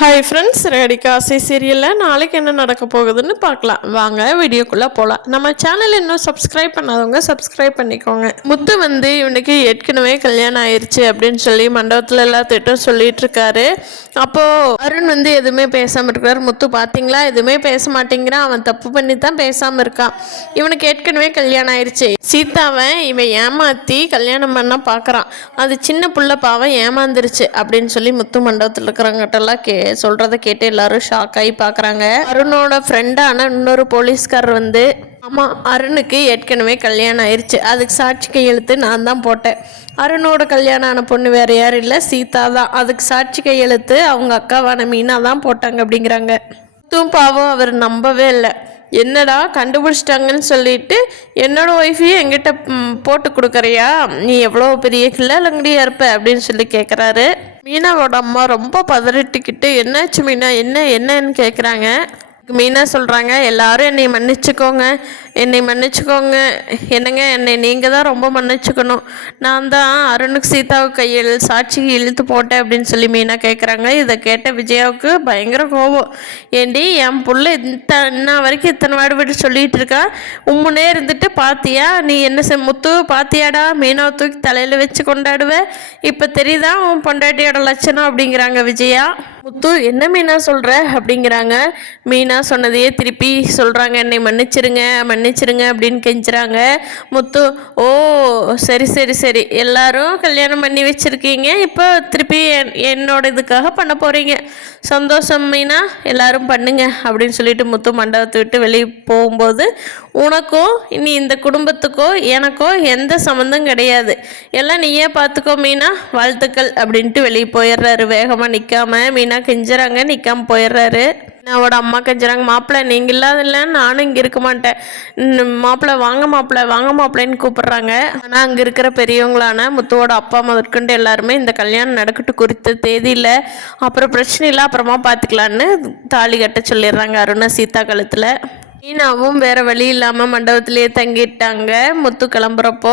Hi friends, ரேடிகா ஆசை சீரியலில் நாளைக்கு என்ன நடக்க போகுதுன்னு பார்க்கலாம். வாங்க வீடியோக்குள்ளே போகலாம். நம்ம சேனல் இன்னும் சப்ஸ்கிரைப் பண்ணாதவங்க சப்ஸ்கிரைப் பண்ணிக்கோங்க. முத்து இவனுக்கு ஏற்கனவே கல்யாணம் ஆயிடுச்சு அப்படின்னு சொல்லி மண்டபத்தில் எல்லாத்திட்டும் சொல்லிட்டு இருக்காரு. அப்போது அருண் எதுவுமே பேசாமல் இருக்கிறார். முத்து பார்த்தீங்களா, எதுவுமே பேச மாட்டேங்கிறான், அவன் தப்பு பண்ணி தான் பேசாமல் இருக்கான். இவனுக்கு ஏற்கனவே கல்யாணம் ஆயிடுச்சு. சீதாவை இவன் ஏமாற்றி கல்யாணம் பண்ண பார்க்குறான். அது சின்ன புள்ள பாவம் ஏமாந்துருச்சு அப்படின்னு சொல்லி முத்து மண்டபத்தில் இருக்கிறவங்ககிட்டலாம் சொல்கிறத கேட்டு எல்லாரும் ஷாக் ஆகி பார்க்குறாங்க. அருணோட ஃப்ரெண்டான இன்னொரு போலீஸ்காரர் ஆமாம், அருணுக்கு ஏற்கனவே கல்யாணம் ஆயிடுச்சு, அதுக்கு சாட்சி கையெழுத்து நான் தான் போட்டேன். அருணோட கல்யாணம் ஆன பொண்ணு வேறு யாரும் இல்லை, சீதா தான். அதுக்கு சாட்சி கையெழுத்து அவங்க அக்காவான மீனா தான் போட்டாங்க அப்படிங்கிறாங்க. பாவம் அவர் நம்பவே இல்லை. என்னடா கண்டுபிடிச்சிட்டாங்கன்னு சொல்லிட்டு என்னோட ஒய்ஃபையும் எங்கிட்ட போட்டு கொடுக்குறியா, நீ எவ்வளோ பெரிய கில்லாலங்கடியாக இருப்ப அப்படின்னு சொல்லி கேட்குறாரு. மீனாவோட அம்மா ரொம்ப பதறிட்டுக்கிட்டு என்னாச்சு மீனா, என்னன்னு கேட்குறாங்க. மீனா சொல்கிறாங்க, எல்லாரும் என்னை மன்னிச்சுக்கோங்க, என்னங்க என்னை நீங்கள் தான் ரொம்ப மன்னிச்சுக்கணும். நான் தான் அருணுக்கு சீதாவுக்கு சாட்சி இழுத்து போட்டேன் அப்படின்னு சொல்லி மீனா கேட்குறாங்க. இதை கேட்ட விஜயாவுக்கு பயங்கர கோபம். ஏண்டி என் புள்ள இன்ன வரைக்கும் இத்தனை வாடுபட்டு சொல்லிகிட்டு இருக்கா, உம்முனே இருந்துட்டு பார்த்தியா, நீ என்ன முத்து பார்த்தியாடா, மீனாவை தூக்கி தலையில் வச்சு கொண்டாடுவேன், இப்போ தெரியுதா உன் பொண்டாட்டியோட லட்சணம் அப்படிங்கிறாங்க விஜயா. முத்து என்ன மீனா சொல்கிற அப்படிங்கிறாங்க. மீனா சொன்னதையே திருப்பி சொல்கிறாங்க, என்னை மன்னிச்சிருங்க அப்படின்னு கெஞ்சுறாங்க. முத்து, ஓ சரி, எல்லாரும் கல்யாணம் பண்ணி வச்சுருக்கீங்க, இப்போ திருப்பி என்னோட இதுக்காக பண்ண போகிறீங்க, சந்தோஷம் மீனா, எல்லாரும் பண்ணுங்க அப்படின்னு சொல்லிட்டு முத்து மண்டபத்தை விட்டு வெளியே போகும்போது, உனக்கோ இனி இந்த குடும்பத்துக்கோ எனக்கோ எந்த சம்மந்தம் கிடையாது, எல்லாம் நீயே பார்த்துக்கோ மீனா, வாழ்த்துக்கள் அப்படின்ட்டு வெளியே போயிடுறாரு. வேகமாக நிற்காம மீனா கெஞ்சுறாங்க, நிற்காம போயிடுறாரு. அவட அம்மா கெஞ்சுறாங்க, மாப்பிள்ளை நீங்கள் இல்லாதில்ல நானும் இங்கே இருக்க மாட்டேன், மாப்பிள்ளை வாங்க மாப்பிள்ளைன்னு கூப்பிட்றாங்க. ஆனால் அங்கே இருக்கிற பெரியவங்களான முத்துவோட அப்பா முதற்கொண்டு எல்லாருமே இந்த கல்யாணம் நடக்கட்டு குறித்த தேதியில் அப்புறம் பிரச்சனை இல்லை, அப்புறமா பார்த்துக்கலான்னு தாலி கட்ட சொல்லிடுறாங்க அருணா சீதா கழுத்தில். மீனாவும் வேறு வழி இல்லாமல் மண்டபத்திலேயே தங்கிட்டாங்க. முத்து கிளம்புறப்போ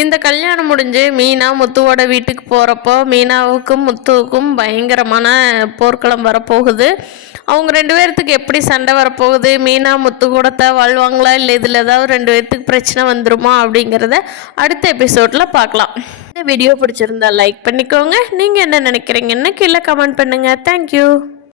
இந்த கல்யாணம் முடிஞ்சு மீனா முத்துவோட வீட்டுக்கு போகிறப்போ மீனாவுக்கும் முத்துவுக்கும் பயங்கரமான போர்க்களம் வரப்போகுது. அவங்க ரெண்டு பேர்த்துக்கு எப்படி சண்டை வரப்போகுது, மீனா முத்து கூடத்தை வாழ்வாங்களா, இல்லை இதில் ஏதாவது ரெண்டு பேர்த்துக்கு பிரச்சனை வந்துருமா அப்படிங்கிறத அடுத்த எபிசோடில் பார்க்கலாம். இந்த வீடியோ பிடிச்சிருந்தா லைக் பண்ணிக்கோங்க. நீங்கள் என்ன நினைக்கிறீங்கன்னு கீழே கமெண்ட் பண்ணுங்கள். தேங்க்யூ.